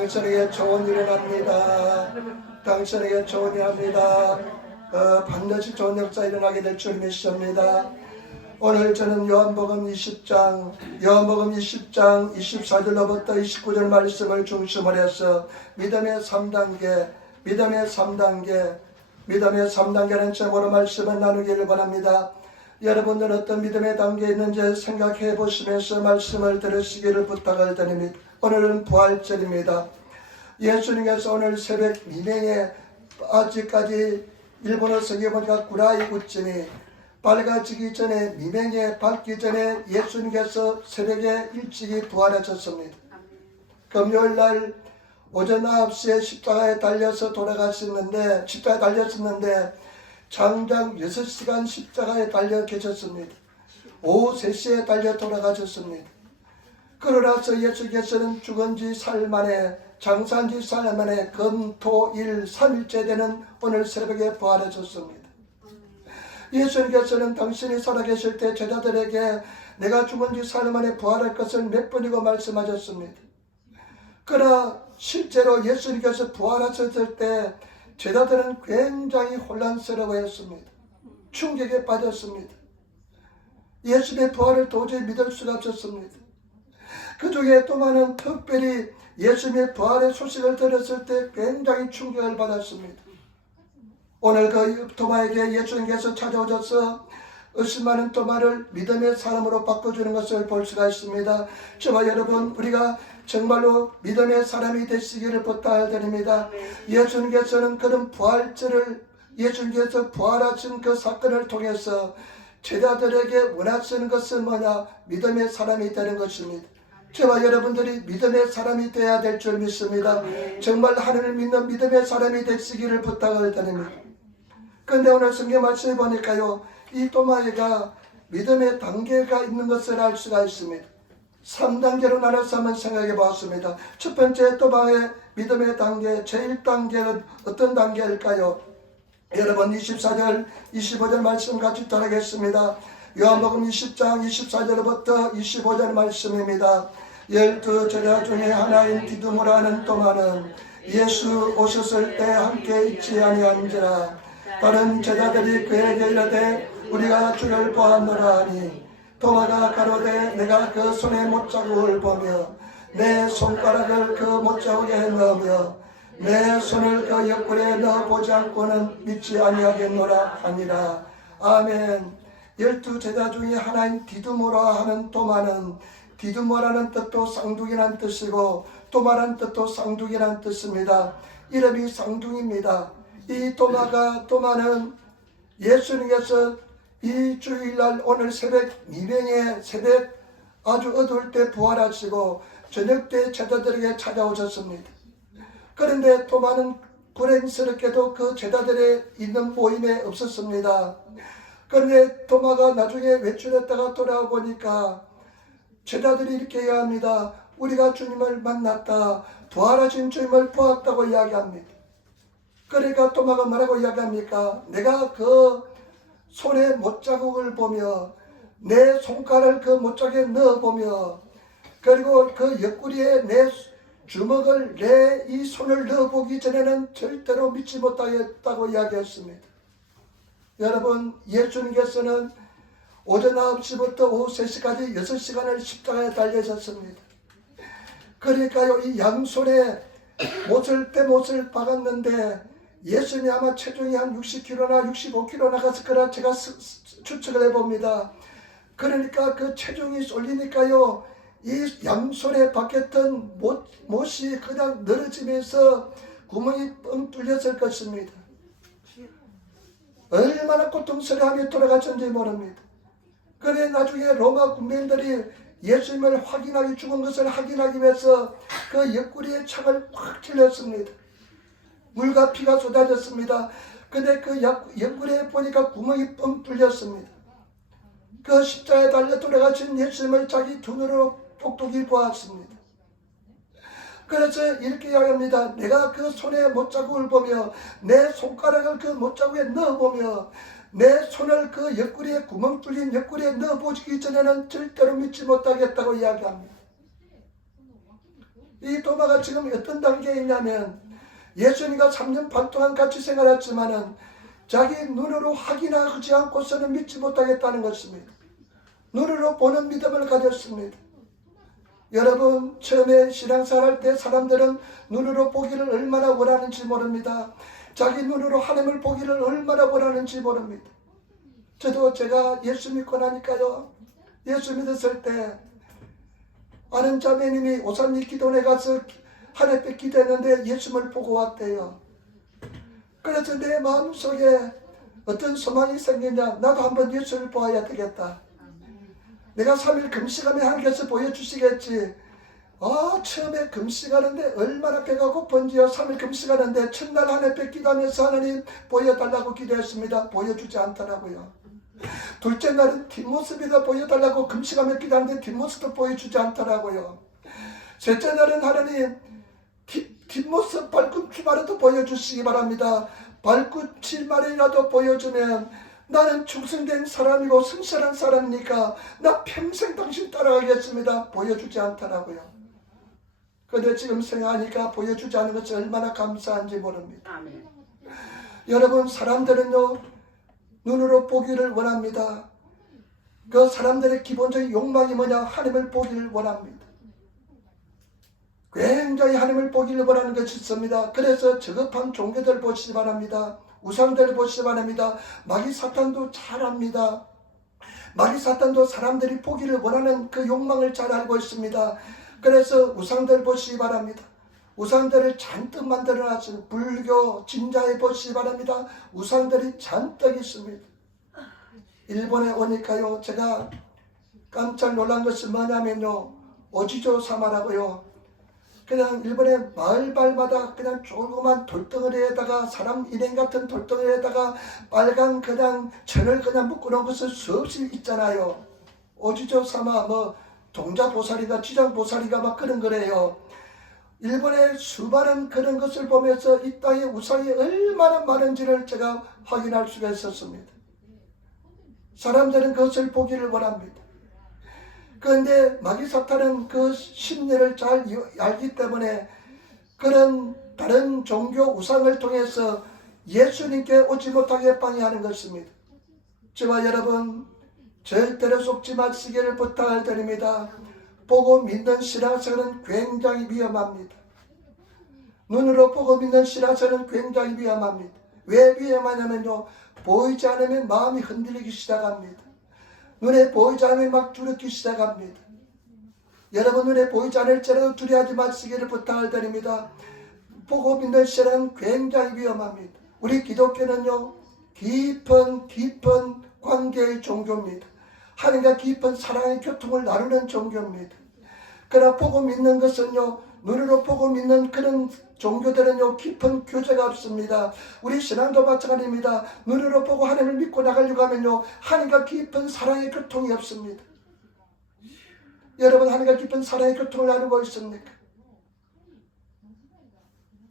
당신에게 좋은 일어납니다. 당신에게 좋은 일합니다. 반드시 좋은 역사 일어나게 될 줄 믿습니다. 오늘 저는 요한복음 20장 24절로부터 29절 말씀을 중심으로 해서 믿음의 3단계라는 제목으로 말씀을 나누기를 바랍니다. 여러분들 어떤 믿음의 단계에 있는지 생각해 보시면서 말씀을 들으시기를 부탁을 드립니다. 오늘은 부활절입니다. 예수님께서 오늘 새벽 미명에 아직까지 일본어 성경에 보니까 구라이 우쯤이 밝아지기 전에 미명에 밝기 전에 예수님께서 새벽에 일찍이 부활하셨습니다. 금요일날 오전 9시에 십자가에 달려서 돌아가셨는데 십자가에 달렸었는데 장장 6시간 십자가에 달려 계셨습니다. 오후 3시에 달려 돌아가셨습니다. 그러나서 예수께서는 죽은 지 사흘 만에 장사한 지 사흘 만에 금, 토, 일, 3일째 되는 오늘 새벽에 부활하셨습니다. 예수님께서는 당신이 살아계실 때 제자들에게 내가 죽은 지 사흘 만에 부활할 것을 몇 번이고 말씀하셨습니다. 그러나 실제로 예수님께서 부활하셨을 때 제자들은 굉장히 혼란스러워했습니다. 충격에 빠졌습니다. 예수님의 부활을 도저히 믿을 수가 없었습니다. 그 중에 또마는 특별히 예수님의 부활의 소식을 들었을 때 굉장히 충격을 받았습니다. 오늘 그 토마에게 예수님께서 찾아오셔서 의심하는 토마를 믿음의 사람으로 바꿔주는 것을 볼 수가 있습니다. 저와 여러분, 우리가 정말로 믿음의 사람이 되시기를 부탁드립니다. 예수님께서는 그런 부활절을 예수님께서 부활하신 그 사건을 통해서 제자들에게 원하시는 것은 뭐냐? 믿음의 사람이 되는 것입니다. 저와 여러분들이 믿음의 사람이 되어야 될 줄 믿습니다. 정말 하나님을 믿는 믿음의 사람이 되시기를 부탁을 드립니다. 그런데 오늘 성경 말씀에 보니까요, 이 토마에가 믿음의 단계가 있는 것을 알 수가 있습니다. 3단계로 나눠서 한번 생각해 보았습니다. 첫 번째 토마의 믿음의 단계, 제1단계는 어떤 단계일까요? 여러분 24절, 25절 말씀 같이 따르겠습니다. 요한복음 20장 24절부터 25절 말씀입니다. 12 제자 중에 하나인 디두모라 하는 토마는 예수 오셨을 때 함께 있지 아니한지라. 다른 제자들이 그에게 이르되 우리가 주를 보았노라 하니 토마가 가로되 내가 그 손의 못자국을 보며 내 손가락을 그 못자국에 넣으며 내 손을 그 옆구리에 넣어보지 않고는 믿지 아니하겠노라 하니라. 아멘. 12 제자 중에 하나인 디두모라 하는 토마는 디두모라는 뜻도 쌍둥이라는 뜻이고 토마라는 뜻도 쌍둥이라는 뜻입니다. 이름이 쌍둥이입니다. 이 토마는 예수님께서 이 주일날 오늘 새벽 미명에 새벽 아주 어두울 때 부활하시고 저녁 때 제자들에게 찾아오셨습니다. 그런데 토마는 불행스럽게도 그 제자들의 있는 모임에 없었습니다. 그런데 토마가 나중에 외출했다가 돌아오니까 제자들이 이렇게 이야기합니다. 우리가 주님을 만났다. 부활하신 주님을 보았다고 이야기합니다. 그러니까 토마가 뭐라고 이야기합니까? 내가 그 손에 못자국을 보며 내 손가락을 그 못자국에 넣어보며 그리고 그 옆구리에 내 주먹을 내 이 손을 넣어보기 전에는 절대로 믿지 못하겠다고 이야기했습니다. 여러분, 예수님께서는 오전 9시부터 오후 3시까지 6시간을 십자가에 달리셨습니다. 그러니까요, 이 양손에 못을 박았는데 예수님이 아마 체중이 한 60kg나 65kg 나갔을 거라 제가 추측을 해봅니다. 그러니까 그 체중이 쏠리니까요, 이 양손에 박혔던 못이 그냥 늘어지면서 구멍이 뻥 뚫렸을 것입니다. 얼마나 고통스러워하며 돌아가셨는지 모릅니다. 그래 나중에 로마 군병들이 예수님을 죽은 것을 확인하기 위해서 그 옆구리에 창을 확 찔렀습니다. 물과 피가 쏟아졌습니다. 근데 그 옆구리에 보니까 구멍이 뻥 뚫렸습니다. 그 십자가에 달려 돌아가신 예수님을 자기 두 눈으로 똑똑히 보았습니다. 그래서 이렇게 이야기합니다. 내가 그 손에 못자국을 보며 내 손가락을 그 못자국에 넣어보며 내 손을 그 옆구리에 구멍 뚫린 옆구리에 넣어보기 전에는 절대로 믿지 못하겠다고 이야기합니다. 이 도마가 지금 어떤 단계에 있냐면 예수님과 3년 반 동안 같이 생활했지만은 자기 눈으로 확인하지 않고서는 믿지 못하겠다는 것입니다. 눈으로 보는 믿음을 가졌습니다. 여러분, 처음에 신앙생활 할 때 사람들은 눈으로 보기를 얼마나 원하는지 모릅니다. 자기 눈으로 하나님을 보기를 얼마나 원하는지 모릅니다. 저도 제가 예수 믿고 나니까요, 예수 믿었을 때 아는 자매님이 오산리 기도원에 가서 하나님께 기도했는데 예수님을 보고 왔대요. 그래서 내 마음속에 어떤 소망이 생기냐, 나도 한번 예수를 보아야 되겠다. 내가 3일 금식하면 하나님께서 보여주시겠지. 처음에 금식하는데 얼마나 배가 고픈지요. 3일 금식하는데 첫날 하나님께 기도하면서 하나님 보여달라고 기도했습니다. 보여주지 않더라고요. 둘째 날은 뒷모습이다 보여달라고 금식하며 기도하는데 뒷모습도 보여주지 않더라고요. 셋째 날은 하나님 뒷모습 발꿈치만이라도 보여주시기 바랍니다. 발꿈치만이라도 보여주면 나는 충성된 사람이고 성실한 사람이니까 나 평생 당신 따라가겠습니다. 보여주지 않더라고요. 그런데 지금 생각하니까 보여주지 않은 것이 얼마나 감사한지 모릅니다. 아멘. 여러분, 사람들은요 눈으로 보기를 원합니다. 그 사람들의 기본적인 욕망이 뭐냐? 하나님을 보기를 원합니다. 굉장히 하나님을 보기를 원하는 것이 있습니다. 그래서 저급한 종교들 보시기 바랍니다. 우상들 보시기 바랍니다. 마귀 사탄도 잘 압니다. 마귀 사탄도 사람들이 보기를 원하는 그 욕망을 잘 알고 있습니다. 그래서 우상들 보시기 바랍니다. 우상들을 잔뜩 만들어놨습니다. 불교, 진자에 보시기 바랍니다. 우상들이 잔뜩 있습니다. 일본에 오니까요, 제가 깜짝 놀란 것이 뭐냐면요, 오지조 사마라고요. 그냥 일본의 마을마다 그냥 조그만 돌덩어리에다가 사람 일행 같은 돌덩어리에다가 빨간 그냥 천을 그냥 묶어놓은 것을 수없이 있잖아요. 오지조 사마 동자보살이가 지장보살이가 막 그런 거래요. 일본의 수많은 그런 것을 보면서 이 땅에 우상이 얼마나 많은지를 제가 확인할 수가 있었습니다. 사람들은 그것을 보기를 원합니다. 그런데 마귀 사탄은 그 심리를 잘 알기 때문에 그런 다른 종교 우상을 통해서 예수님께 오지 못하게 방해하는 것입니다. 저와 여러분, 절대로 속지 마시기를 부탁을 드립니다. 보고 믿는 신앙생활은 굉장히 위험합니다. 눈으로 보고 믿는 신앙생활은 굉장히 위험합니다. 왜 위험하냐면요, 보이지 않으면 마음이 흔들리기 시작합니다. 눈에 보이지 않으면 막 두렵기 시작합니다. 여러분, 눈에 보이지 않을지라도 두려워하지 마시기를 부탁을 드립니다. 보고 믿는 신앙은 굉장히 위험합니다. 우리 기독교는요, 깊은 관계의 종교입니다. 하나님과 깊은 사랑의 교통을 나누는 종교입니다. 그러나 보고 믿는 것은요, 눈으로 보고 믿는 그런 종교들은요, 깊은 교제가 없습니다. 우리 신앙도 마찬가지입니다. 눈으로 보고 하나님을 믿고 나가려고 하면요, 하나님과 깊은 사랑의 교통이 없습니다. 여러분, 하나님과 깊은 사랑의 교통을 나누고 있습니까?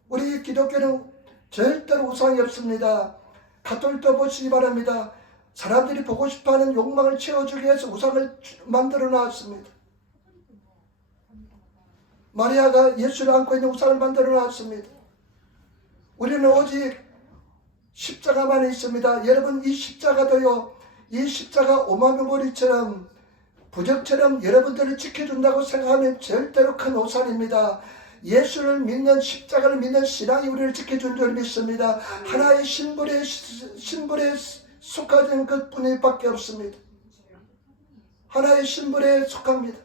우리 기독교는 절대로 우상이 없습니다. 가톨도 보시기 바랍니다. 사람들이 보고 싶어하는 욕망을 채워주기 위해서 우상을 만들어 놨습니다. 마리아가 예수를 안고 있는 우상을 만들어 놨습니다. 우리는 오직 십자가만 있습니다. 여러분, 이 십자가도요, 이 십자가 오마미모리처럼 부적처럼 여러분들을 지켜준다고 생각하면 절대로 큰 오산입니다. 예수를 믿는, 십자가를 믿는 신앙이 우리를 지켜준 줄 믿습니다. 하나의 신분에 속하는 것뿐이 밖에 없습니다. 하나의 신분에 속합니다.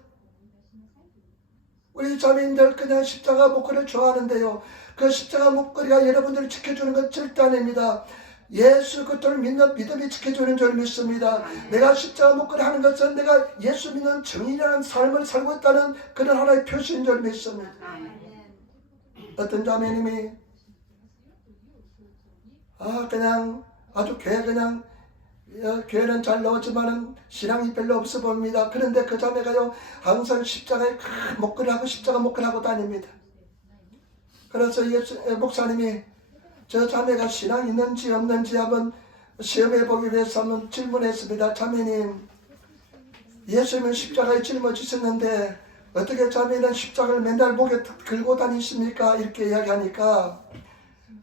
우리 자매님들 그냥 십자가 목걸이를 좋아하는데요, 그 십자가 목걸이가 여러분들을 지켜주는 건 절대 아닙니다. 예수 그리스도를 믿는 믿음이 지켜주는 줄 믿습니다. 내가 십자가 목걸이 하는 것은 내가 예수 믿는 정인이라는 삶을 살고 있다는 그런 하나의 표시인 줄 믿습니다. 어떤 자매님이 그냥 아주 교회는 잘 나오지만은 신앙이 별로 없어 보입니다. 그런데 그 자매가요, 항상 십자가에 큰 목걸이하고 십자가 목걸이하고 다닙니다. 그래서 목사님이 저 자매가 신앙이 있는지 없는지 한번 시험해 보기 위해서 한번 질문했습니다. 자매님, 예수님은 십자가에 짊어지셨는데 어떻게 자매는 십자가를 맨날 목에 걸고 다니십니까? 이렇게 이야기하니까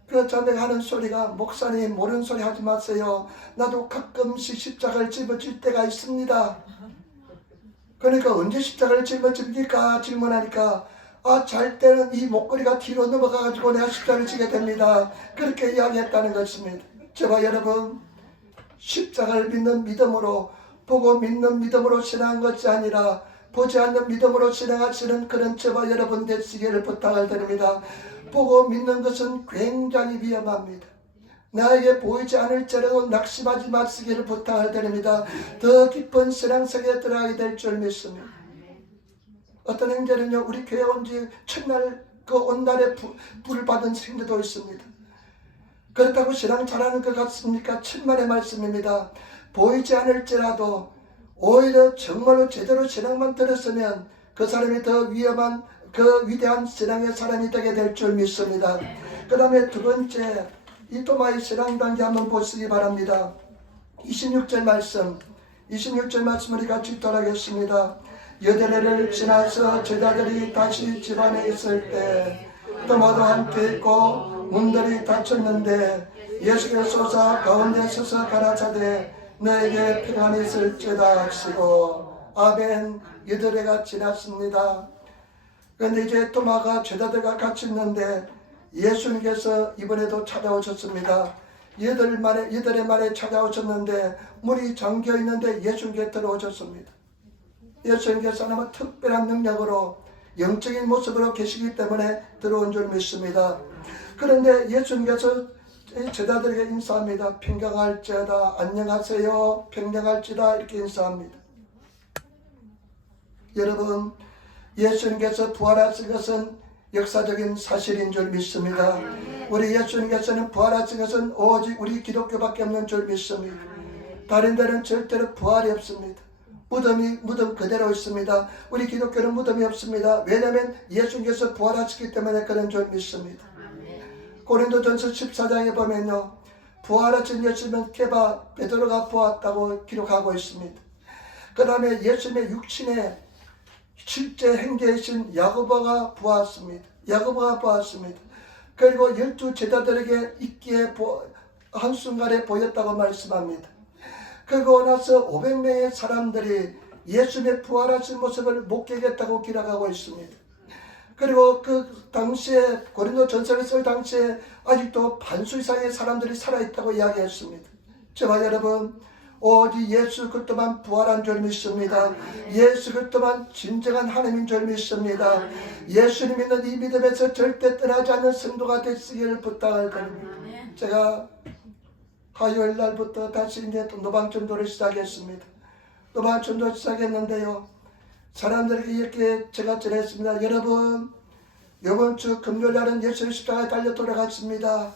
그 자매가 하는 소리가, 목사님 모르는 소리 하지 마세요. 나도 가끔씩 십자가를 짊어질 때가 있습니다. 그러니까 언제 십자가를 짊어집니까? 질문하니까 잘 때는 이 목걸이가 뒤로 넘어가가지고 내가 십자가를 지게 됩니다. 그렇게 이야기했다는 것입니다. 저와 여러분, 십자가를 믿는 믿음으로, 보고 믿는 믿음으로 신앙한 것이 아니라 보지 않는 믿음으로 신앙하시는 그런 저와 여러분 되시기를 부탁을 드립니다. 보고 믿는 것은 굉장히 위험합니다. 나에게 보이지 않을지라도 낙심하지 마시기를 부탁을 드립니다. 더 깊은 신앙생에 들어가게 될 줄 믿습니다. 어떤 형제는요, 우리 교회 온 지 첫날 그 온날에 불을 받은 친구도 있습니다. 그렇다고 신앙 잘하는 것 같습니까? 천만의 말씀입니다. 보이지 않을지라도 오히려 정말로 제대로 신앙만 들었으면 그 사람이 더 위험한, 그 위대한 신앙의 사람이 되게 될 줄 믿습니다. 그 다음에 두 번째, 이 토마의 신앙 단계 한번 보시기 바랍니다. 26절 말씀 우리 같이 읽도록하겠습니다. 여드레를 지나서 제자들이 다시 집안에 있을 때 토마도 함께 있고 문들이 닫혔는데 예수께서 솟아 가운데 서서 가라사대 너에게 평안이 있을지다 하시고. 아멘. 여드레가 지났습니다. 그런데 이제 토마가 제자들과 같이 있는데 예수님께서 이번에도 찾아오셨습니다. 여드레 만에 찾아오셨는데 문이 잠겨 있는데 예수님께 들어오셨습니다. 예수님께서는 아마 특별한 능력으로 영적인 모습으로 계시기 때문에 들어온 줄 믿습니다. 그런데 예수님께서 제자들에게 인사합니다. 평강할지어다, 안녕하세요, 평강할지다, 이렇게 인사합니다. 여러분, 예수님께서 부활하신 것은 역사적인 사실인 줄 믿습니다. 우리 예수님께서는 부활하신 것은 오직 우리 기독교밖에 없는 줄 믿습니다. 다른 데는 절대로 부활이 없습니다. 무덤 그대로 있습니다. 우리 기독교는 무덤이 없습니다. 왜냐하면 예수님께서 부활하셨기 때문에 그런 줄 믿습니다. 고린도전서 14장에 보면요, 부활하신 예수님은 케바 베드로가 보았다고 기록하고 있습니다. 그 다음에 예수님의 육신에 실제 행계이신 야고보가 보았습니다. 그리고 12 제자들에게 있기에 한순간에 보였다고 말씀합니다. 그러고 나서 500명의 사람들이 예수님의 부활하신 모습을 목격했다고 기록하고 있습니다. 그리고 그 당시에 고린도 전서를 쓸 당시에 아직도 반수 이상의 사람들이 살아있다고 이야기했습니다. 저와 여러분, 오직 예수 그리스도만 부활한 줄 믿습니다. 예수 그리스도만 진정한 하나님인 줄 믿습니다. 예수님 믿는 이 믿음에서 절대 떠나지 않는 성도가 되시기를 부탁을 드립니다. 제가 화요일 날부터 다시 이제 또 노방전도를 시작했습니다. 노방전도 시작했는데요, 사람들에게 이렇게 제가 전했습니다. 여러분, 이번 주 금요일날은 예수의 십자가에 달려 돌아갔습니다.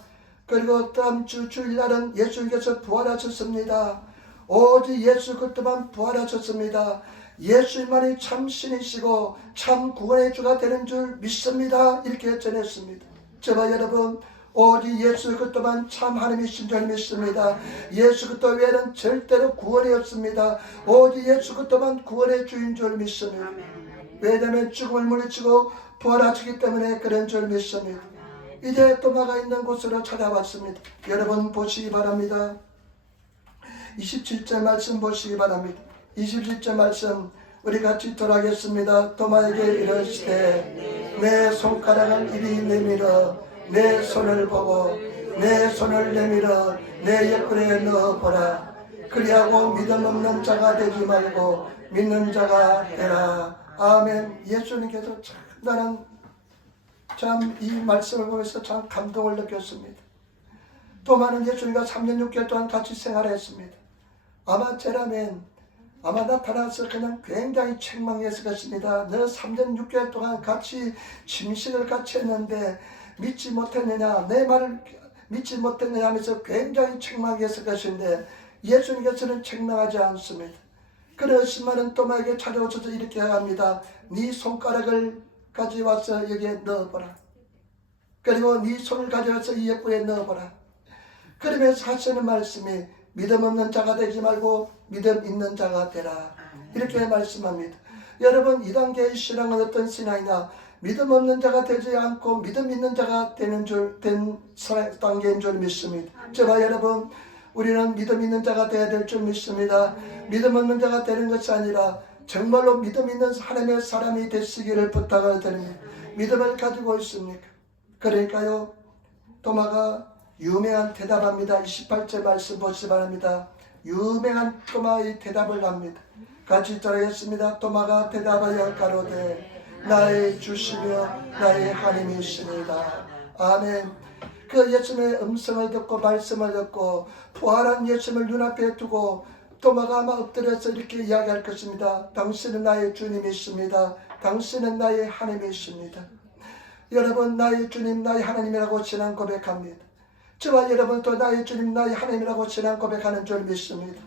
그리고 다음 주 주일날은 예수님께서 부활하셨습니다. 오직 예수 그리스도만 부활하셨습니다. 예수님만이 참 신이시고 참 구원의 주가 되는 줄 믿습니다. 이렇게 전했습니다. 저와 여러분, 오직 예수 그리스도만 참 하나님이신 줄 믿습니다. 예수 그리스도 외에는 절대로 구원이 없습니다. 오직 예수 그리스도만 구원의 주인 줄 믿습니다. 왜냐하면 죽음을 물리치고 부활하시기 때문에 그런 줄 믿습니다. 이제 토마가 있는 곳으로 찾아왔습니다. 여러분 보시기 바랍니다. 27절 말씀 보시기 바랍니다. 27절 말씀 우리 같이 돌아가겠습니다. 토마에게 이르시되 내 손가락을 이리 내밀어 내 손을 보고 내 손을 내밀어 내 옆구리에 넣어보라. 그리하고 믿음 없는 자가 되지 말고 믿는 자가 되라. 아멘. 예수님께서 나는 참 이 말씀을 보면서 참 감동을 느꼈습니다. 토마는 예수님과 3년 6개월 동안 같이 생활했습니다. 아마 저라면 아마 나타나서 그냥 굉장히 책망했을 것입니다. 너 3년 6개월 동안 같이 침식을 같이 했는데 믿지 못했느냐, 내 말을 믿지 못했느냐 하면서 굉장히 책망했을 것인데 예수님께서는 책망하지 않습니다. 그러시면은 토마에게 찾아오셔서 이렇게 합니다. 네 손가락을 가져와서 여기에 넣어보라. 그리고 네 손을 가져와서 이 옆구리에 넣어보라. 그러면서 하시는 말씀이 믿음 없는 자가 되지 말고 믿음 있는 자가 되라. 이렇게 말씀합니다. 여러분, 2단계의 신앙은 어떤 신앙이냐? 믿음 없는 자가 되지 않고 믿음 있는 자가 된 단계인 줄 믿습니다. 저와 여러분, 우리는 믿음 있는 자가 되어야 될 줄 믿습니다. 믿음 없는 자가 되는 것이 아니라 정말로 믿음 있는 하나님의 사람이 되시기를 부탁을 드립니다. 믿음을 가지고 있습니까? 그러니까요, 도마가 유명한 대답합니다. 28절 말씀 보시기 바랍니다. 유명한 도마의 대답을 합니다. 같이 따라하겠습니다. 도마가 대답하여 가로되 나의 주시며 나의 하나님이시니이다. 아멘. 그 예수님의 음성을 듣고 말씀을 듣고 부활한 예수님을 눈앞에 두고 도마가 아마 엎드려서 이렇게 이야기할 것입니다. 당신은 나의 주님이십니다. 당신은 나의 하나님이십니다. 여러분, 나의 주님, 나의 하나님이라고 신앙 고백합니다. 저와 여러분도 나의 주님, 나의 하나님이라고 신앙 고백하는 줄 믿습니다.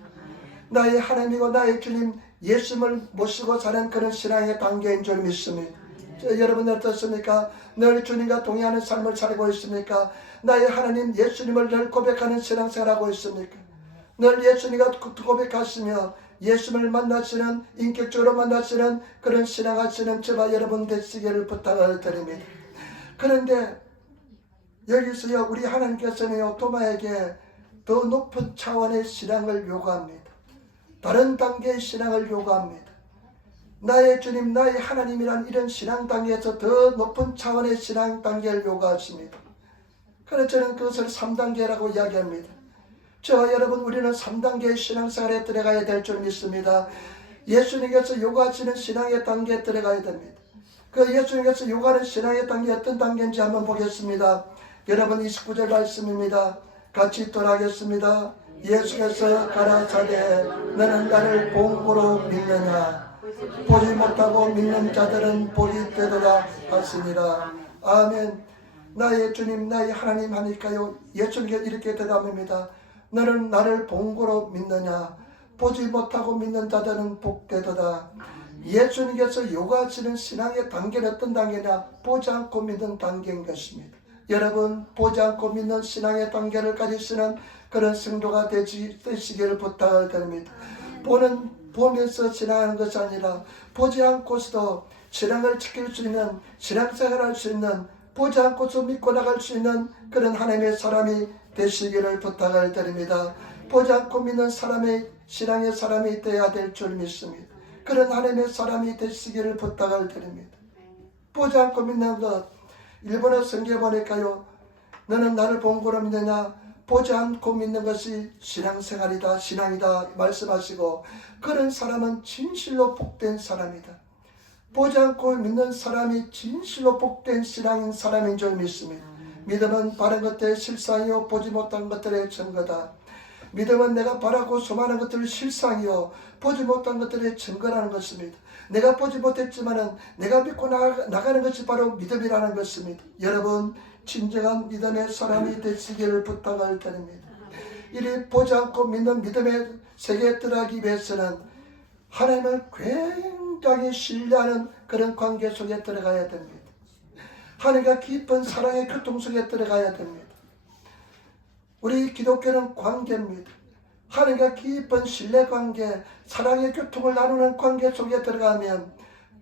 나의 하나님이고 나의 주님 예수님을 모시고 사는 그런 신앙의 단계인 줄 믿습니다. 여러분 어떻습니까? 늘 주님과 동의하는 삶을 살고 있습니까? 나의 하나님 예수님을 늘 고백하는 신앙생활하고 있습니까? 늘 예수님과 고백하시며 예수님을 만나시는, 인격적으로 만나시는 그런 신앙하시는 저와 여러분 되시기를 부탁을 드립니다. 그런데 여기서요, 우리 하나님께서는요, 도마에게 더 높은 차원의 신앙을 요구합니다. 다른 단계의 신앙을 요구합니다. 나의 주님, 나의 하나님이란 이런 신앙 단계에서 더 높은 차원의 신앙 단계를 요구하십니다. 그래서 저는 그것을 3단계라고 이야기합니다. 저와 여러분, 우리는 3단계의 신앙생활에 들어가야 될 줄 믿습니다. 예수님께서 요구하시는 신앙의 단계에 들어가야 됩니다. 그 예수님께서 요구하는 신앙의 단계 어떤 단계인지 한번 보겠습니다. 여러분, 29절 말씀입니다. 같이 돌아가겠습니다. 예수께서 가라사대 너는 나를 본고로 믿느냐? 보지 못하고 믿는 자들은 복이 되도다 하시니라. 아멘. 나의 주님, 나의 하나님 하니까요, 예수님께 이렇게 대답합니다. 너는 나를 본고로 믿느냐? 보지 못하고 믿는 자들은 복되도다. 예수님께서 요구하시는 신앙의 단계는 어떤 단계냐? 보지 않고 믿는 단계인 것입니다. 여러분, 보지 않고 믿는 신앙의 단계를 가지시는 그런 성도가 되시기를 부탁을 드립니다. 보면서 신앙하는 것이 아니라 보지 않고서도 신앙을 지킬 수 있는, 신앙생활을 할 수 있는, 보지 않고서 믿고 나갈 수 있는 그런 하나님의 사람이 되시기를 부탁을 드립니다. 보지 않고 믿는 사람의 신앙의 사람이 되어야 될 줄 믿습니다. 그런 하나님의 사람이 되시기를 부탁을 드립니다. 보지 않고 믿는 것, 일본어 성경에 보니까요, 너는 나를 본고로 믿느냐? 보지 않고 믿는 것이 신앙생활이다, 신앙이다 말씀하시고, 그런 사람은 진실로 복된 사람이다. 보지 않고 믿는 사람이 진실로 복된 신앙인 사람인 줄 믿습니다. 믿음은 바른 것들의 실상이요 보지 못한 것들의 증거다. 믿음은 내가 바라고 소망하는 것들의 실상이요 보지 못한 것들의 증거라는 것입니다. 내가 보지 못했지만은 내가 믿고 나가는 것이 바로 믿음이라는 것입니다. 여러분, 진정한 믿음의 사람이 되시기를 부탁을 드립니다. 이리 보지 않고 믿는 믿음의 세계에 들어가기 위해서는 하나님을 굉장히 신뢰하는 그런 관계 속에 들어가야 됩니다. 하나님과 깊은 사랑의 교통 속에 들어가야 됩니다. 우리 기독교는 관계입니다. 하나님과 깊은 신뢰관계, 사랑의 교통을 나누는 관계 속에 들어가면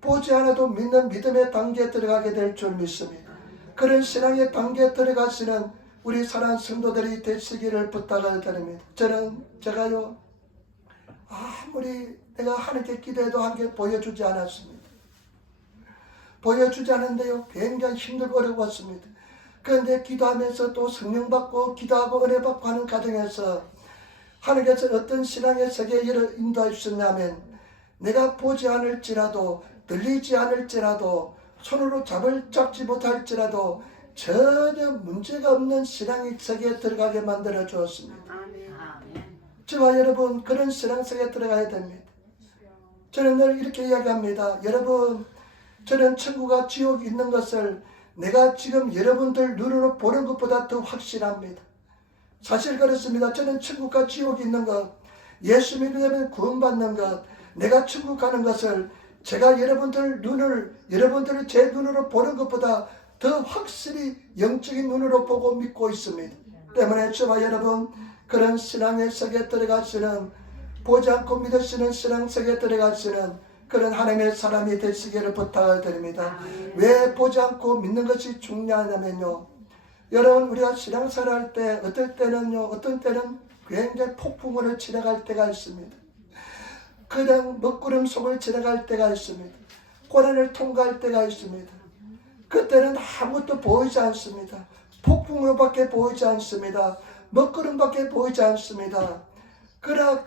보지 않아도 믿는 믿음의 단계에 들어가게 될 줄 믿습니다. 그런 신앙의 단계에 들어가시는 우리 사랑하는 성도들이 되시기를 부탁을 드립니다. 제가요, 아무리 내가 하나님께 기도해도 하나님께 보여주지 않았습니다. 보여주지 않은데요, 굉장히 힘들고 어려웠습니다. 그런데 기도하면서 또 성령 받고 기도하고 은혜 받고 하는 과정에서 하나님께서 어떤 신앙의 세계에 인도해 주셨냐면, 내가 보지 않을지라도, 들리지 않을지라도, 손으로 잡지 못할지라도 전혀 문제가 없는 신앙의 세계에 들어가게 만들어 주었습니다. 저와 여러분, 그런 신앙 세계에 들어가야 됩니다. 저는 늘 이렇게 이야기합니다. 여러분, 저는 천국과 지옥이 있는 것을 내가 지금 여러분들 눈으로 보는 것보다 더 확실합니다. 사실 그렇습니다. 저는 천국과 지옥이 있는 것, 예수 믿으면 구원받는 것, 내가 천국 가는 것을 제가 여러분들을 제 눈으로 보는 것보다 더 확실히 영적인 눈으로 보고 믿고 있습니다. 때문에 저와 여러분, 그런 신앙의 세계에 들어가시는, 보지 않고 믿으시는 신앙 세계에 들어가시는 그런 하나님의 사람이 되시기를 부탁을 드립니다. 왜 보지 않고 믿는 것이 중요하냐면요, 여러분, 우리가 신앙생활 할 때 어떤 때는 굉장히 폭풍우를 지나갈 때가 있습니다. 그냥 먹구름 속을 지나갈 때가 있습니다. 고난을 통과할 때가 있습니다. 그때는 아무것도 보이지 않습니다. 폭풍우밖에 보이지 않습니다. 먹구름밖에 보이지 않습니다. 그러나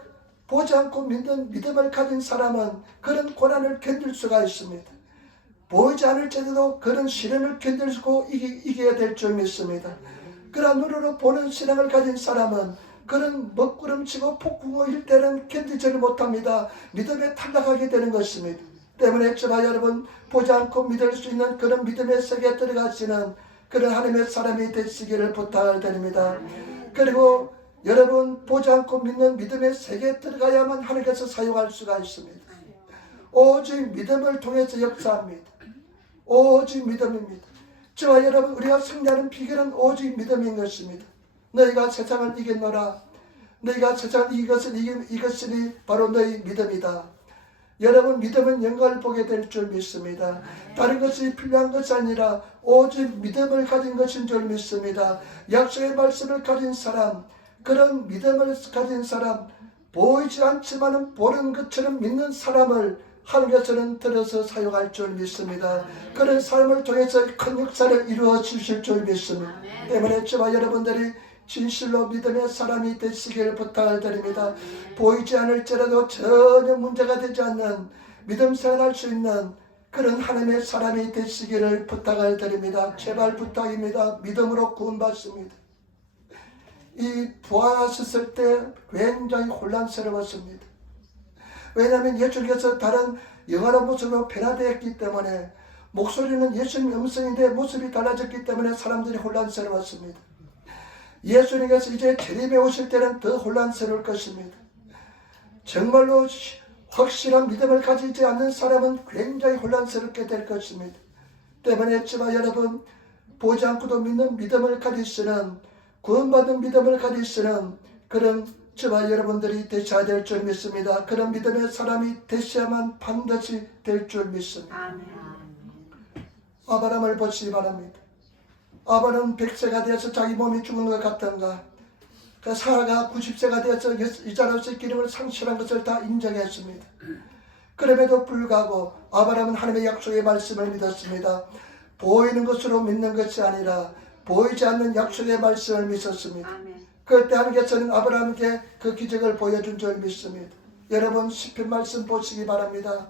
보지 않고 믿는 믿음을 가진 사람은 그런 고난을 견딜 수가 있습니다. 보이지 않을지라도 그런 시련을 견디고 이겨야 될 줄 믿습니다. 그러나 눈으로 보는 신앙을 가진 사람은 그런 먹구름치고 폭풍우일 때는 견디지를 못합니다. 믿음에 탈락하게 되는 것입니다. 때문에 저와 여러분, 보지 않고 믿을 수 있는 그런 믿음의 세계에 들어가시는 그런 하나님의 사람이 되시기를 부탁을 드립니다. 그리고 여러분, 보지 않고 믿는 믿음의 세계에 들어가야만 하나님께서 사용할 수가 있습니다. 오직 믿음을 통해서 역사합니다. 오직 믿음입니다. 저와 여러분, 우리가 승리하는 비결은 오직 믿음인 것입니다. 너희가 세상을 이겼노라. 너희가 세상을 이것이 바로 너희 믿음이다. 여러분, 믿음은 영광을 보게 될 줄 믿습니다. 다른 것이 필요한 것이 아니라 오직 믿음을 가진 것인 줄 믿습니다. 약속의 말씀을 가진 사람, 그런 믿음을 가진 사람, 보이지 않지만 보는 것처럼 믿는 사람을 하나님께서는 들어서 사용할 줄 믿습니다. 그런 사람을 통해서 큰 역사를 이루어 주실 줄 믿습니다. 때문에 저와 여러분들이 진실로 믿음의 사람이 되시길 부탁을 드립니다. 보이지 않을지라도 전혀 문제가 되지 않는 믿음 생활할 수 있는 그런 하나님의 사람이 되시기를 부탁을 드립니다. 제발 부탁입니다. 믿음으로 구원받습니다. 이 부활하셨을 때 굉장히 혼란스러웠습니다. 왜냐하면 예수님께서 다른 영화로운 모습으로 변화되었기 때문에, 목소리는 예수님 음성인데 모습이 달라졌기 때문에 사람들이 혼란스러웠습니다. 예수님께서 이제 재림에 오실 때는 더 혼란스러울 것입니다. 정말로 확실한 믿음을 가지지 않는 사람은 굉장히 혼란스럽게 될 것입니다. 때문에 저와 여러분, 보지 않고도 믿는 믿음을 가지시는, 구원받은 믿음을 가지시는 그런 저와 여러분들이 되셔야 될 줄 믿습니다. 그런 믿음의 사람이 되셔야만 반드시 될 줄 믿습니다. 아브라함을 보시기 바랍니다. 아브라함은 100세가 되어서 자기 몸이 죽은 것 같던가, 사라가 90세가 되어서 이자로서의 기름을 상실한 것을 다 인정했습니다. 그럼에도 불구하고 아브라함은 하나님의 약속의 말씀을 믿었습니다. 보이는 것으로 믿는 것이 아니라 보이지 않는 약속의 말씀을 믿었습니다. 그때 하나님께서는 아브라함에게 그 기적을 보여준 줄 믿습니다. 여러분, 시편 말씀 보시기 바랍니다.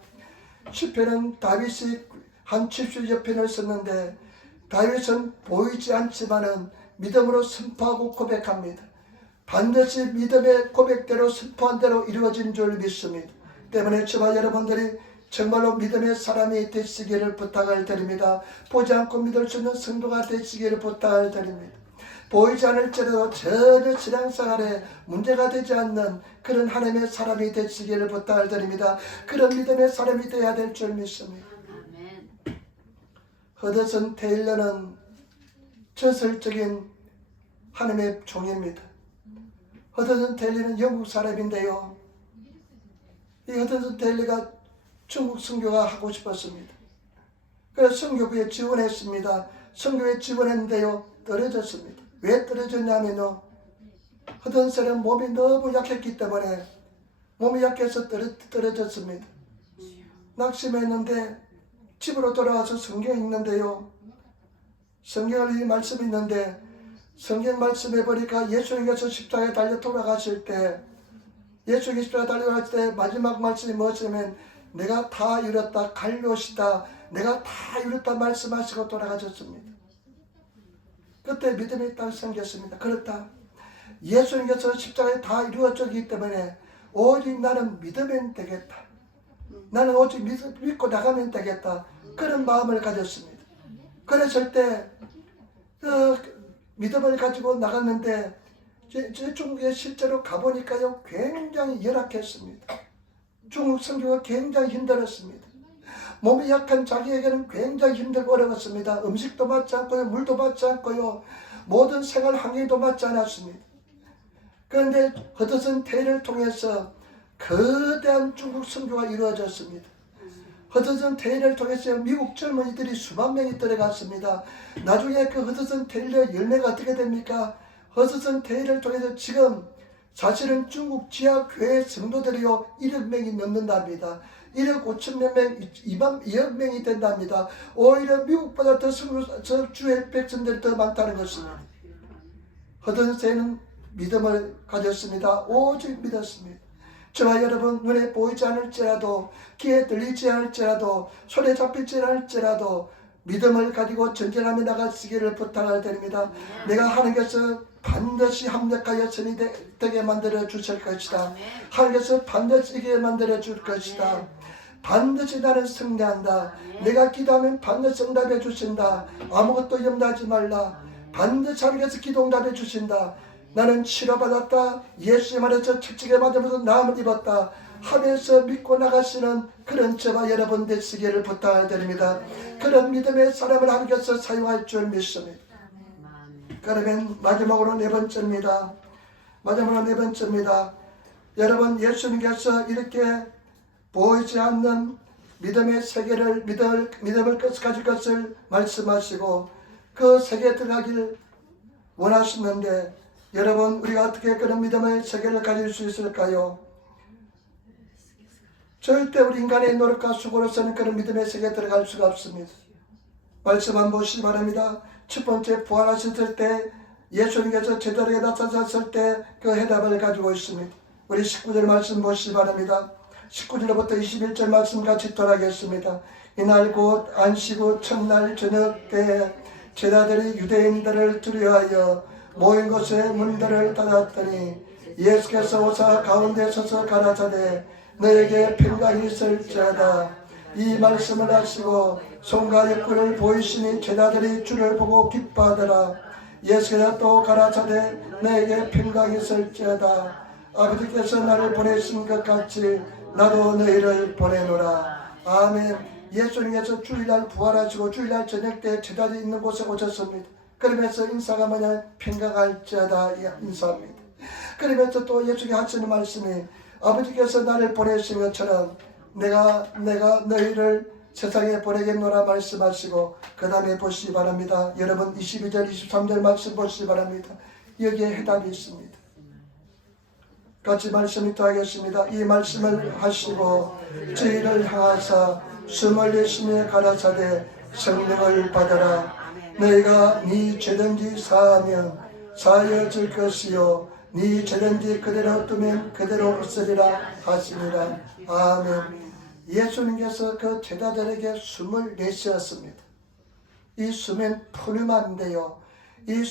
시편은 다윗이 한 70여 편을 썼는데, 다윗은 보이지 않지만은 믿음으로 선포하고 고백합니다. 반드시 믿음의 고백대로 선포한 대로 이루어진 줄 믿습니다. 때문에 저와 여러분들이 정말로 믿음의 사람이 되시기를 부탁을 드립니다. 보지 않고 믿을 수 있는 성도가 되시기를 부탁을 드립니다. 보이지 않을지라도 전혀 신앙생활에 문제가 되지 않는 그런 하나님의 사람이 되시기를 부탁을 드립니다. 그런 믿음의 사람이 되어야 될 줄 믿습니다. 허드슨 테일러는 전설적인 하나님의 종입니다. 허드슨 테일러는 영국 사람인데요, 이 허드슨 테일러가 중국 선교가 하고 싶었습니다. 그래서 선교부에 지원했습니다. 선교에 지원했는데요, 떨어졌습니다. 왜 떨어졌냐면요, 허든셀은 몸이 너무 약했기 때문에, 몸이 약해서 떨어졌습니다. 낙심했는데 집으로 돌아와서 성경 읽는데요, 성경을 이 말씀이 있는데, 성경 말씀해 보니까 예수님께서 십자가에 달려 돌아가실 때, 예수님이 십자가에 달려갈 때 마지막 말씀이 무엇이냐면, 내가 다 이뤘다, 갈료시다, 내가 다 이뤘다 말씀하시고 돌아가셨습니다. 그때 믿음이 딱 생겼습니다. 그렇다, 예수님께서 십자가에 다 이루어졌기 때문에 오직 나는 믿으면 되겠다, 나는 오직 믿고 나가면 되겠다, 그런 마음을 가졌습니다. 그랬을 때 믿음을 가지고 나갔는데, 중국에 실제로 가보니까요, 굉장히 열악했습니다. 중국 선교가 굉장히 힘들었습니다. 몸이 약한 자기에게는 굉장히 힘들고 어려웠습니다. 음식도 맞지 않고요, 물도 맞지 않고요, 모든 생활 환경도 맞지 않았습니다. 그런데 허드슨 테일을 통해서 거대한 중국 선교가 이루어졌습니다. 허드슨 테일을 통해서 미국 젊은이들이 수만 명이 들어갔습니다. 나중에 그 허드슨 테일의 열매가 어떻게 됩니까? 허드슨 테일을 통해서 지금 사실은 중국 지하 교회 성도들이요 1억 명이 넘는답니다. 1억 5천 몇 명, 2억 명이 된답니다. 오히려 미국보다 더 주의 백성들이 더 많다는 것입니다. 허든세는 믿음을 가졌습니다. 오직 믿었습니다. 저와 여러분 눈에 보이지 않을지라도 귀에 들리지 않을지라도 손에 잡히지 않을지라도 믿음을 가지고 전진하며 나가시기를 부탁을 드립니다. 내가 하나님께서 반드시 합력하여 선이 되게 만들어 주실 것이다. 하나님께서 반드시 이게 만들어 줄 것이다. 반드시 나는 승리한다. 내가 기도하면 반드시 응답해 주신다. 아무것도 염려하지 말라. 반드시 하나님께서 기도 응답해 주신다. 나는 치료받았다. 예수의 말에서 책찍에 맞으면서 나음을 입었다 하면서 믿고 나가시는 그런 저와 여러분 되시기를 부탁드립니다. 그런 믿음의 사람을 하나님께서 사용할 줄 믿습니다. 그러면 마지막으로 네 번째입니다. 여러분 예수님께서 이렇게 보이지 않는 믿음의 세계를 믿음을 가질 것을 말씀하시고 그 세계에 들어가길 원하시는데 여러분 우리가 어떻게 그런 믿음의 세계를 가질 수 있을까요? 절대 우리 인간의 노력과 수고로서는 그런 믿음의 세계에 들어갈 수가 없습니다. 말씀 한번 보시기 바랍니다. 첫 번째 부활하셨을 때 예수님께서 제자들에게 나타났을 때 그 해답을 가지고 있습니다. 우리 19절 말씀 보시기 바랍니다. 19절부터 21절 말씀 같이 돌아가겠습니다. 이날 곧 안식 후 첫날 저녁 때에 제자들이 유대인들을 두려워하여 모인 곳에 문들을 닫았더니 예수께서 오사 가운데 서서 가라사대 너에게 평강이 있을지어다. 이 말씀을 하시고 손과 옆구리를 보이시니 제자들이 주를 보고 기뻐하더라. 예수께서 또 가라사대 너에게 평강이 있을지어다. 아버지께서 나를 보내신 것 같이 나도 너희를 보내노라. 아멘. 예수님께서 주일날 부활하시고 주일날 저녁 때 제자들이 있는 곳에 오셨습니다. 그러면서 인사가 뭐냐? 평강할지어다 인사합니다. 그러면서 또 예수님이 하시는 말씀이 아버지께서 나를 보내신 것처럼 내가 너희를 세상에 보내겠노라 말씀하시고 그 다음에 보시기 바랍니다. 여러분 22절 23절 말씀 보시기 바랍니다. 여기에 해답이 있습니다. 같이 말씀을 더하겠습니다. 이 말씀을 하시고 저희를 향하사 숨을 내쉬며 가라사대 성령을 받아라. 너희가 네 죄든지 사하면 사하여질 것이요 네 죄든지 그대로 두면 그대로 없으리라 하시니라. 아멘. 예수님께서 그 제자들에게 숨을 내쉬었습니다. 이 숨은 푸뉴마인데요. 이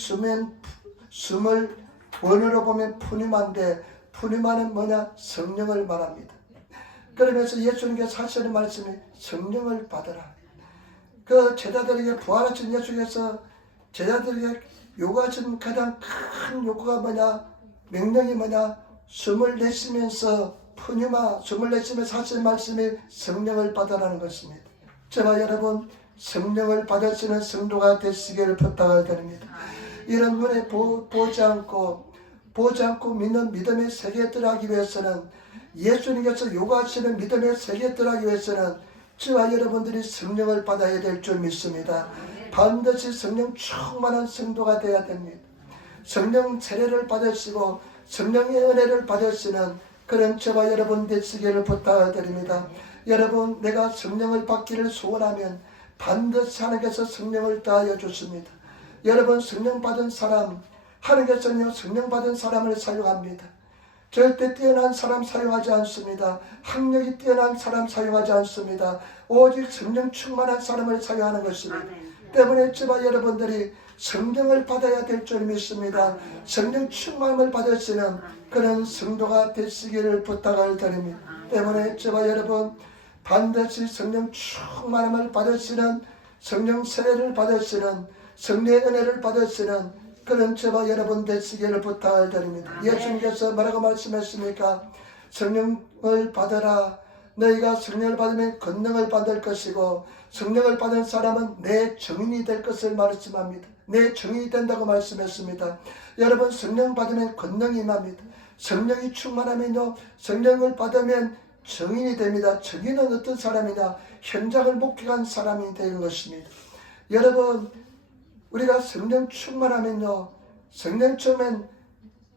숨을 원어로 보면 푸뉴마인데 푸뉴마는 뭐냐? 성령을 말합니다. 그러면서 예수님께서 하시는 말씀이 성령을 받으라. 그 제자들에게 부활하신 예수께서 제자들에게 요구하신 가장 큰 요구가 뭐냐? 명령이 뭐냐? 숨을 내쉬면서 푸뉴마, 숨을 내쉬면서 하시는 말씀이 성령을 받으라는 것입니다. 저와 여러분 성령을 받으시는 성도가 되시기를 부탁을 드립니다. 이런 눈에 보지 않고 믿는 믿음의 세계에 들어가기 위해서는 예수님께서 요구하시는 믿음의 세계에 들어가기 위해서는 저와 여러분들이 성령을 받아야 될 줄 믿습니다. 반드시 성령 충만한 성도가 되어야 됩니다. 성령 세례를 받으시고 성령의 은혜를 받으시는 그런 저와 여러분 되시기를 부탁을 드립니다. 여러분 내가 성령을 받기를 소원하면 반드시 하나님께서 성령을 다하여 주십니다. 여러분 성령 받은 사람 하나님께서는 성령 받은 사람을 사용합니다. 절대 뛰어난 사람 사용하지 않습니다. 학력이 뛰어난 사람 사용하지 않습니다. 오직 성령 충만한 사람을 사용하는 것입니다. 때문에 저와 여러분들이 성령을 받아야 될 줄 믿습니다. 성령 충만함을 받으시는 그런 성도가 되시기를 부탁을 드립니다. 때문에 저와 여러분 반드시 성령 충만함을 받으시는 성령 세례를 받으시는 성령의 은혜를 받으시는 그런 저와 여러분 되시기를 부탁을 드립니다. 예수님께서 뭐라고 말씀했습니까? 성령을 받아라. 너희가 성령을 받으면 권능을 받을 것이고 성령을 받은 사람은 내 증인이 될 것을 말씀합니다. 내 증인이 된다고 말씀했습니다. 여러분 성령 받으면 권능이 임합니다. 성령이 충만하면요 성령을 받으면 증인이 됩니다. 증인은 어떤 사람이냐? 현장을 목격한 사람이 되는 것입니다. 여러분, 우리가 성령 충만하면요, 성령 충만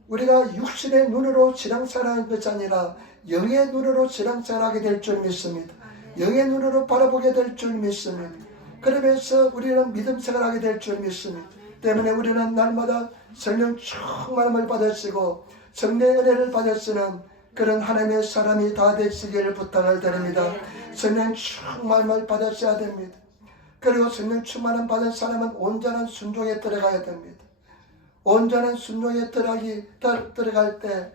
우리가 육신의 눈으로 신앙생활하는 것이 아니라 영의 눈으로 신앙생활하게 될 줄 믿습니다. 영의 눈으로 바라보게 될 줄 믿습니다. 그러면서 우리는 믿음 생활하게 될 줄 믿습니다. 때문에 우리는 날마다 성령 충만함을 받으시고 성령의 은혜를 받으시는 그런 하나님의 사람이 다 되시기를 부탁을 드립니다. 성령 충만함을 받으셔야 됩니다. 그리고 성령 충만함 받은 사람은 온전한 순종에 들어가야 됩니다. 온전한 순종에 들어갈 때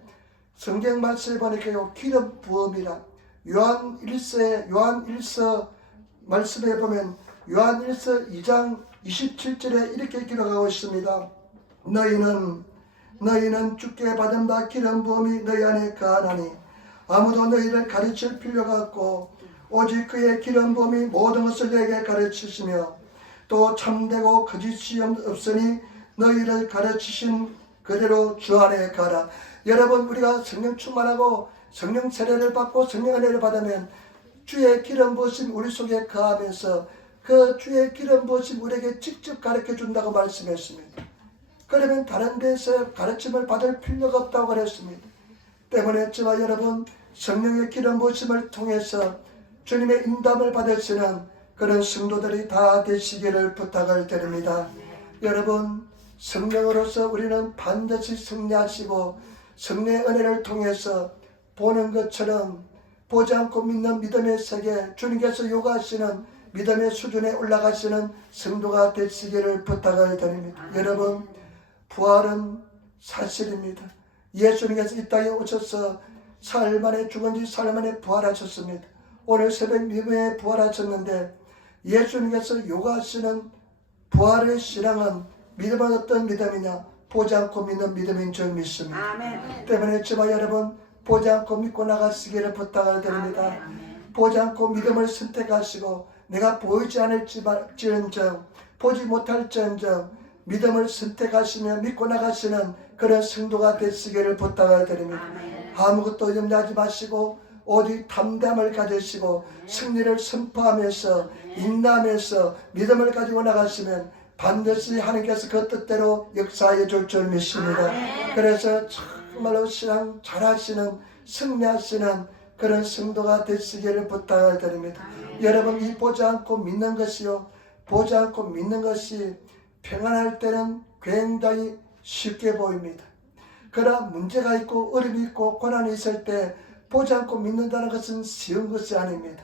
성경 말씀을 보니까요, 기름 부음이라 요한 1서 말씀에 보면 요한 1서 2장 27절에 이렇게 기록하고 있습니다. 너희는 주께 받은 바 기름 부음이 너희 안에 거하나니 아무도 너희를 가르칠 필요가 없고 오직 그의 기름 부음이 모든 것을 너에게 가르치시며 또 참되고 거짓이 없으니 너희를 가르치신 그대로 주 안에 가라. 여러분, 우리가 성령 충만하고 성령 세례를 받고 성령 은혜를 받으면 주의 기름 부으심 우리 속에 거하면서 그 주의 기름 부으심 우리에게 직접 가르쳐 준다고 말씀했습니다. 그러면 다른 데서 가르침을 받을 필요가 없다고 그랬습니다. 때문에 저와 여러분, 성령의 기름 부으심을 통해서 주님의 인도함을 받으시는 그런 성도들이 다 되시기를 부탁을 드립니다. 여러분, 성령으로서 우리는 반드시 승리하시고 성령의 은혜를 통해서 보는 것처럼 보지 않고 믿는 믿음의 세계, 주님께서 요구하시는 믿음의 수준에 올라가시는 성도가 되시기를 부탁을 드립니다. 여러분, 부활은 사실입니다. 예수님께서 이 땅에 오셔서 사흘 만에 죽은 지 사흘 만에 부활하셨습니다. 오늘 새벽 미명에 부활하셨는데 예수님께서 요구하시는 부활의 신앙은 믿음은 어떤 믿음이냐? 보지 않고 믿는 믿음인 줄 믿습니다. 아멘. 때문에 저와 여러분, 보지 않고 믿고 나가시기를 부탁을 드립니다. 아멘. 보지 않고 믿음을 선택하시고 내가 보이지 않을지언정 보지 못할지언정 믿음을 선택하시며 믿고 나가시는 그런 성도가 되시기를 부탁을 드립니다. 아멘. 아무것도 염려하지 마시고 오직 담대함을 가지시고 승리를 선포하면서 인내하면서 믿음을 가지고 나가시면 반드시 하나님께서 그 뜻대로 역사해 줄 줄 믿습니다. 그래서 정말로 신앙 잘하시는 승리하시는 그런 성도가 되시기를 부탁을 드립니다. 여러분, 이 보지 않고 믿는 것이요, 보지 않고 믿는 것이 평안할 때는 굉장히 쉽게 보입니다. 그러나 문제가 있고 어려움이 있고 고난이 있을 때 보지 않고 믿는다는 것은 쉬운 것이 아닙니다.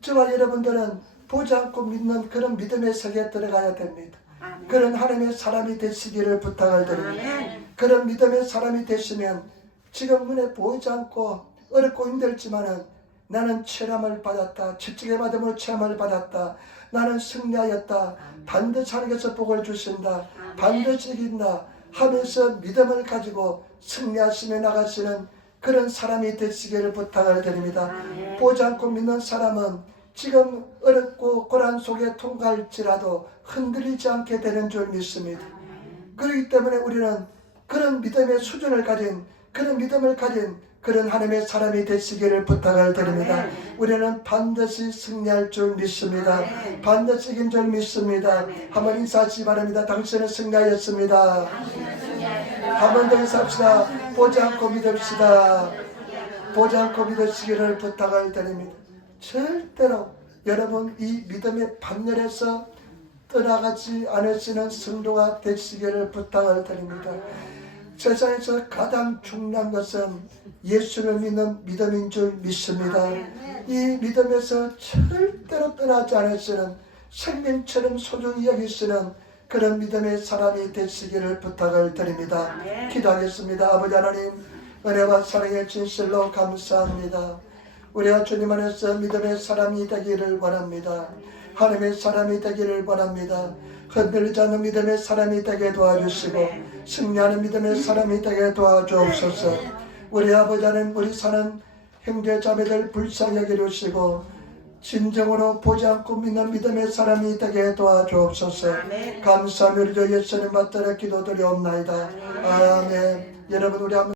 저와 여러분들은 보지 않고 믿는 그런 믿음의 세계에 들어가야 됩니다. 아멘. 그런 하나님의 사람이 되시기를 부탁을 드립니다. 아멘. 그런 믿음의 사람이 되시면 지금 눈에 보이지 않고 어렵고 힘들지만은 나는 체험을 받았다. 지적의 받음으로 체험을 받았다. 나는 승리하였다. 아멘. 반드시 하나님께서 복을 주신다. 아멘. 반드시 이긴다 하면서 믿음을 가지고 승리하시며 나가시는 그런 사람이 되시기를 부탁을 드립니다. 아멘. 보지 않고 믿는 사람은 지금 어렵고 고난 속에 통과할지라도 흔들리지 않게 되는 줄 믿습니다. 그렇기 때문에 우리는 그런 믿음의 수준을 가진 그런 믿음을 가진 그런 하나님의 사람이 되시기를 부탁을 드립니다. 우리는 반드시 승리할 줄 믿습니다. 반드시 이긴 줄 믿습니다. 한번 인사하시기 바랍니다. 당신은 승리하였습니다. 한번 더 인사합시다. 보지 않고 믿읍시다. 보지 않고 믿으시기를 부탁을 드립니다. 절대로 여러분 이 믿음의 반열에서 떠나가지 않으시는 성도가 되시기를 부탁을 드립니다. 세상에서 가장 중요한 것은 예수를 믿는 믿음인 줄 믿습니다. 이 믿음에서 절대로 떠나지 않으시는 생명처럼 소중히 여기시는 그런 믿음의 사람이 되시기를 부탁을 드립니다. 기도하겠습니다. 아버지 하나님, 은혜와 사랑의 진실로 감사합니다. 우리가 주님 안에서 믿음의 사람이 되기를 원합니다. 하나님의 사람이 되기를 원합니다. 흔들리지 않는 믿음의 사람이 되게 도와주시고 승리하는 믿음의 사람이 되게 도와주옵소서. 우리 아버지 하나님, 우리 사는 형제 자매들 불쌍히 여겨주시고 진정으로 보지 않고 믿는 믿음의 사람이 되게 도와주옵소서. 감사하며 우리 주 예수님 받들어 기도드리옵나이다. 아멘. 여러분, 우리 한번